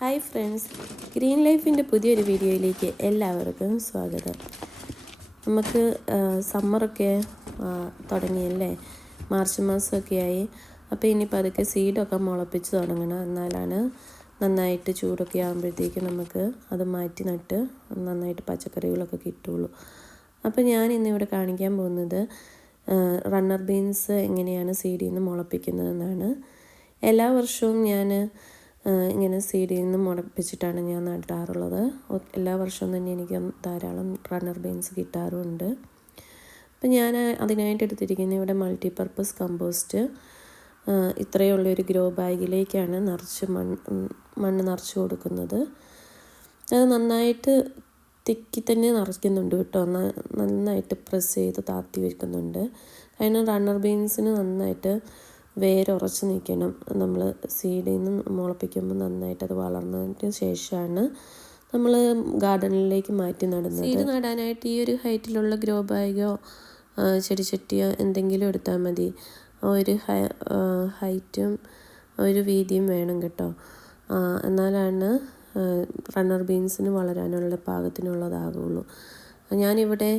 Hi friends, green ലൈഫിൻ്റെ പുതിയൊരു വീഡിയോയിലേക്ക് എല്ലാവർക്കും സ്വാഗതം. നമുക്ക് സമ്മറൊക്കെ തുടങ്ങിയല്ലേ, മാർച്ച് മാസമൊക്കെ ആയി. അപ്പോൾ ഇനി പതുക്കെ സീഡൊക്കെ മുളപ്പിച്ച് തുടങ്ങണം. എന്നാലാണ് നന്നായിട്ട് ചൂടൊക്കെ ആകുമ്പോഴത്തേക്ക് നമുക്ക് അത് മാറ്റി നട്ട് നന്നായിട്ട് പച്ചക്കറികളൊക്കെ കിട്ടുള്ളൂ. അപ്പോൾ ഞാൻ ഇന്നിവിടെ കാണിക്കാൻ പോകുന്നത് റണ്ണർ ബീൻസ് എങ്ങനെയാണ് സീഡിൽ നിന്ന് മുളപ്പിക്കുന്നതെന്നാണ്. എല്ലാ വർഷവും ഞാൻ ഇങ്ങനെ സീഡിൽ നിന്ന് മുളപ്പിച്ചിട്ടാണ് ഞാൻ നടാറുള്ളത്. എല്ലാ വർഷവും തന്നെ എനിക്ക് ധാരാളം റണ്ണർ ബീൻസ് കിട്ടാറുമുണ്ട്. അപ്പം ഞാൻ അതിനായിട്ട് എടുത്തിരിക്കുന്ന ഇവിടെ മൾട്ടിപർപ്പസ് കമ്പോസ്റ്റ് ഇത്രയുള്ളൊരു ഗ്രോ ബാഗിലേക്കാണ് മണ്ണ് നിറച്ച് കൊടുക്കുന്നത്. അത് നന്നായിട്ട് തിക്കി തന്നെ നിറയ്ക്കുന്നുണ്ട് കേട്ടോ. നന്നായിട്ട് പ്രസ് ചെയ്ത് താത്തി വയ്ക്കുന്നുണ്ട്. കാരണം റണ്ണർ ബീൻസിന് നന്നായിട്ട് വേരുറച്ച് നിൽക്കണം. നമ്മൾ സീഡിൽ നിന്ന് മുളപ്പിക്കുമ്പോൾ നന്നായിട്ട് അത് വളർന്നതിന് ശേഷമാണ് നമ്മൾ ഗാർഡനിലേക്ക് മാറ്റി നടുന്നത്. സീഡ് നടാനായിട്ട് ഈ ഒരു ഹൈറ്റിലുള്ള ഗ്രോ ബാഗോ ചെടിച്ചട്ടിയോ എന്തെങ്കിലും എടുത്താൽ മതി. ഒരു ഹൈറ്റും ഒരു വീതിയും വേണം കേട്ടോ. എന്നാലാണ് റണ്ണർ ബീൻസിന് വളരാനുള്ള പാകത്തിനുള്ളതാകുള്ളൂ. ഞാനിവിടെ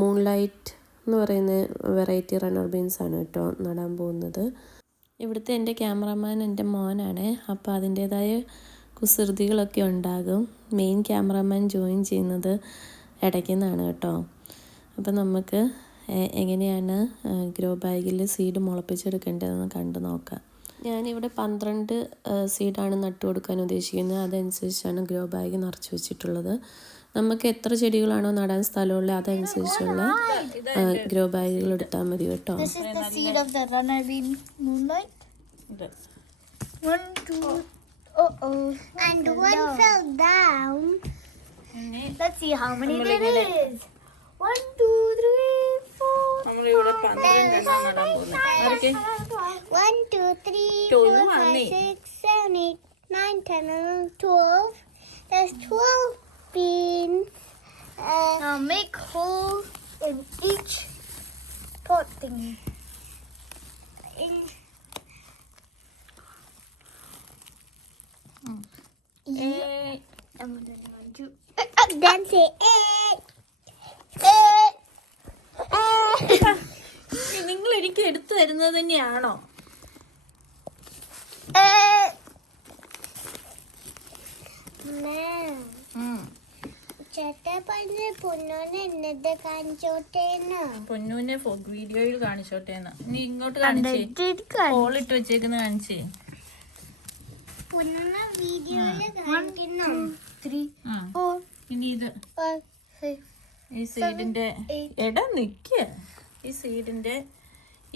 മൂൺലൈറ്റ് എന്ന് പറയുന്ന വെറൈറ്റി റണ്ണർ ബീൻസാണ് കേട്ടോ നടാൻ പോകുന്നത്. ഇവിടുത്തെ എൻ്റെ ക്യാമറമാൻ എൻ്റെ മോനാണ്. അപ്പോൾ അതിൻ്റേതായ കുസൃതികളൊക്കെ ഉണ്ടാകും. മെയിൻ ക്യാമറമാൻ ജോയിൻ ചെയ്യുന്നത് ഇടയ്ക്ക് നിന്നാണ് കേട്ടോ. അപ്പോൾ നമുക്ക് എങ്ങനെയാണ് ഗ്രോ ബാഗിൽ സീഡ് മുളപ്പിച്ചെടുക്കേണ്ടതെന്ന് കണ്ടു നോക്കാം. ഞാനിവിടെ 12 സീഡാണ് നട്ടു കൊടുക്കാൻ ഉദ്ദേശിക്കുന്നത്. അതനുസരിച്ചാണ് ഗ്രോ ബാഗ് നിറച്ച് വെച്ചിട്ടുള്ളത്. നമുക്ക് എത്ര ചെടികളാണോ നടാൻ സ്ഥലമുള്ളത് അതനുസരിച്ചുള്ള ഗ്രോ ബാഗുകൾ എടുത്താൽ മതി കേട്ടോ. നമ്മളിവിടെ 12 നടാൻ പോകുന്നത്. 1, 2, 3, 4, 5, 6, 7, 8, 9, 10, 11, 12. There's 12 beans. Now make holes in each pot thingy. Then say നിങ്ങൾ എനിക്ക് എടുത്തു തരുന്നത് തന്നെയാണോ? പൊന്നൂനെ വീഡിയോയിൽ കാണിച്ചോട്ടേന്ന്. നീ ഇങ്ങോട്ട് കാണിച്ചേ, ഹോളിട്ട് വെച്ചേക്കുന്ന കാണിച്ചേ. ഇനി ഇത് ഈ സീഡിന്റെ എടാ നിക്ക്, ഈ സീഡിന്റെ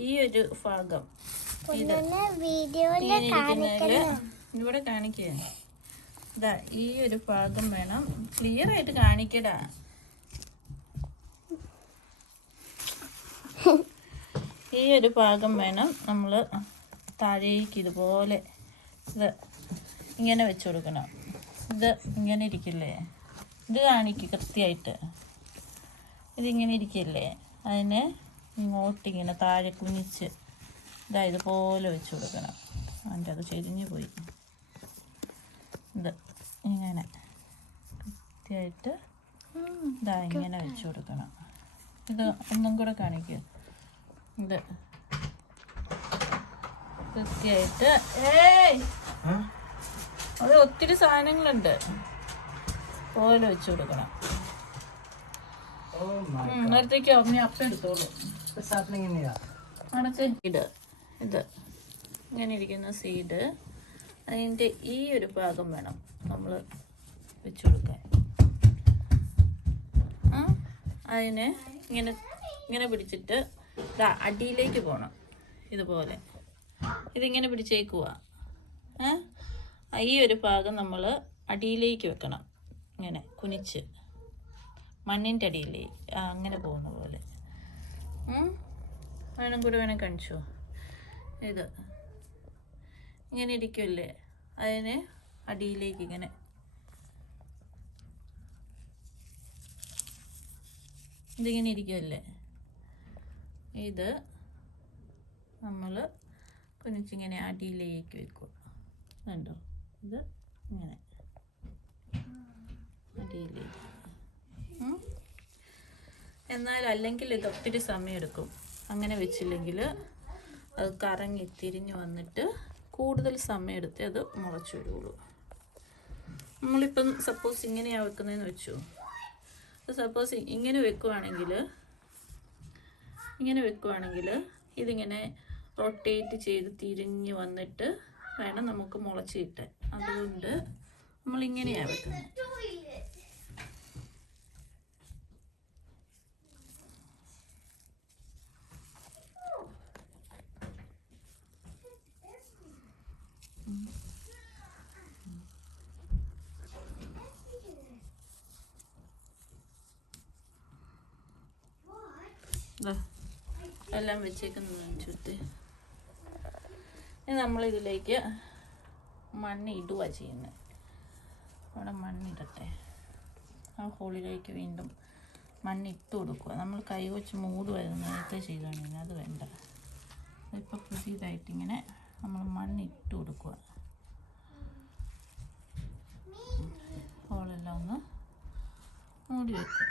ഈ ഒരു ഭാഗം ഇവിടെ കാണിക്കുക. ഇതാ ഈ ഒരു ഭാഗം വേണം. ക്ലിയർ ആയിട്ട് കാണിക്കടാ. ഈ ഒരു ഭാഗം വേണം നമ്മൾ താഴേക്ക് ഇതുപോലെ ഇത് ഇങ്ങനെ വെച്ച് കൊടുക്കണം. ഇത് ഇങ്ങനെ ഇരിക്കില്ലേ, ഇത് കാണിക്കുക കൃത്യമായിട്ട്. ഇതിങ്ങനെ ഇരിക്കില്ലേ, അതിനെ ഇങ്ങോട്ടിങ്ങനെ താഴെ കുനിച്ച് ഇതാ ഇതുപോലെ വെച്ച് കൊടുക്കണം. അതിൻ്റെ അത് ചെരിഞ്ഞു പോയി. ഇത് ഇങ്ങനെ കൃത്യമായിട്ട് ഇതാ ഇങ്ങനെ വെച്ച് കൊടുക്കണം. ഇത് ഒന്നും കൂടെ കാണിക്കുക. ഇത് കൃത്യമായിട്ട് അത് ഒത്തിരി സാധനങ്ങളുണ്ട് പോലെ വെച്ച് കൊടുക്കണം. നേരത്തേക്ക് അമ്മ അപ്പം എടുത്തോളൂ. സീഡ് ഇത് ഇങ്ങനെ ഇരിക്കുന്ന സീഡ് അതിൻ്റെ ഈ ഒരു ഭാഗം വേണം നമ്മൾ വെച്ച് കൊടുക്കാൻ. അതിനെ ഇങ്ങനെ ഇങ്ങനെ പിടിച്ചിട്ട് അടിയിലേക്ക് പോകണം. ഇതുപോലെ ഇതിങ്ങനെ പിടിച്ചേക്കുക. ഈ ഒരു ഭാഗം നമ്മൾ അടിയിലേക്ക് വെക്കണം. ഇങ്ങനെ കുനിച്ച് മണ്ണിൻ്റെ അടിയിലേക്ക് അങ്ങനെ പോകുന്ന പോലെ. വേണം കൂടെ വേണം കാണിച്ചോ. ഇത് ഇങ്ങനെ ഇരിക്കുമല്ലേ, അതിനെ അടിയിലേക്ക് ഇങ്ങനെ ഇതിങ്ങനെ ഇരിക്കുമല്ലേ, ഇത് നമ്മൾ കുനിച്ചിങ്ങനെ അടിയിലേക്ക് വെക്കുക. കണ്ടോ, ഇത് ഇങ്ങനെ അടിയിൽ. എന്നാൽ അല്ലെങ്കിൽ ഇത് ഒത്തിരി സമയമെടുക്കും. അങ്ങനെ വെച്ചില്ലെങ്കിൽ അത് കറങ്ങി തിരിഞ്ഞ് വന്നിട്ട് കൂടുതൽ സമയമെടുത്ത് അത് മുളച്ചു വരുള്ളൂ. നമ്മളിപ്പം സപ്പോസ് ഇങ്ങനെയാണ് വെക്കുന്നതെന്ന് വെച്ചു. സപ്പോസ് ഇങ്ങനെ വെക്കുവാണെങ്കിൽ ഇതിങ്ങനെ റൊട്ടേറ്റ് ചെയ്ത് തിരിഞ്ഞ് വന്നിട്ട് വേണം നമുക്ക് മുളച്ച് കിട്ടാൻ. അതുകൊണ്ട് നമ്മളിങ്ങനെയാണ് വെക്കുന്നത്. എല്ലാം വെച്ചേക്കുന്നത് ചുറ്റി നമ്മളിതിലേക്ക് മണ്ണിടുക ചെയ്യുന്നത്. അവിടെ മണ്ണിടട്ടെ. ആ ഹോളിലേക്ക് വീണ്ടും മണ്ണിട്ട് കൊടുക്കുക. നമ്മൾ കൈ വെച്ച് മൂടുമായിരുന്നു നേരത്തെ ചെയ്തുകൊണ്ടിരുന്നത്. അത് വേണ്ട. ഇപ്പോൾ പുതിയതായിട്ടിങ്ങനെ നമ്മൾ മണ്ണിട്ട് കൊടുക്കുക. ഹോളെല്ലാം ഒന്ന് മൂടി വെക്കുക.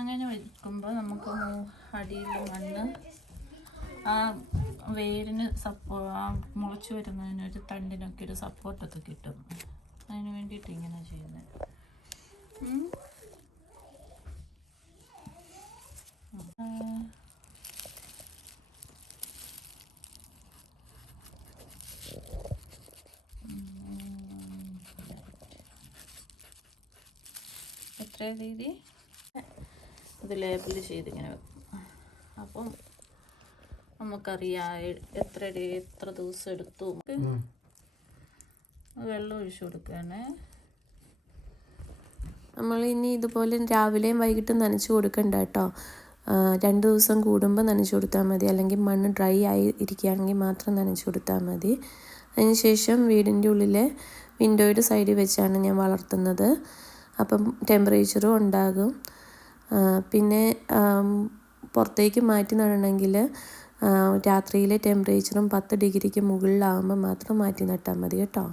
അങ്ങനെ വയ്ക്കുമ്പോൾ നമുക്ക് അടിയിൽ മണ്ണ് ആ വേരിന് ആ മുളച്ച് വരുന്നതിനൊരു തണ്ടിനൊക്കെ ഒരു സപ്പോർട്ടൊക്കെ കിട്ടും. അതിന് വേണ്ടിയിട്ട് ഇങ്ങനെ ചെയ്യുന്നത്. എത്ര രീതി ഇത് ലേബിൾ ചെയ്തിങ്ങനെ വെക്കും. അപ്പം നമുക്കറിയാം എത്ര ദിവസം എടുത്തു. വെള്ളം ഒഴിച്ചു കൊടുക്കുകയാണ്. നമ്മളിനി ഇതുപോലെ രാവിലെയും വൈകിട്ടും നനച്ച് കൊടുക്കണ്ട കേട്ടോ. 2 ദിവസം കൂടുമ്പോൾ നനച്ച് കൊടുത്താൽ മതി. അല്ലെങ്കിൽ മണ്ണ് ഡ്രൈ ആയി ഇരിക്കുകയാണെങ്കിൽ മാത്രം നനച്ച് കൊടുത്താൽ മതി. അതിനുശേഷം വീടിൻ്റെ ഉള്ളിലെ വിൻഡോയുടെ സൈഡിൽ വെച്ചാണ് ഞാൻ വളർത്തുന്നത്. അപ്പം ടെമ്പറേച്ചറും ഉണ്ടാകും. പിന്നെ പുറത്തേക്ക് മാറ്റി നടണമെങ്കിൽ രാത്രിയിലെ ടെമ്പറേച്ചറും 10 ഡിഗ്രിക്ക് മുകളിലാകുമ്പോൾ മാത്രം മാറ്റി നട്ടാൽ മതി കേട്ടോ.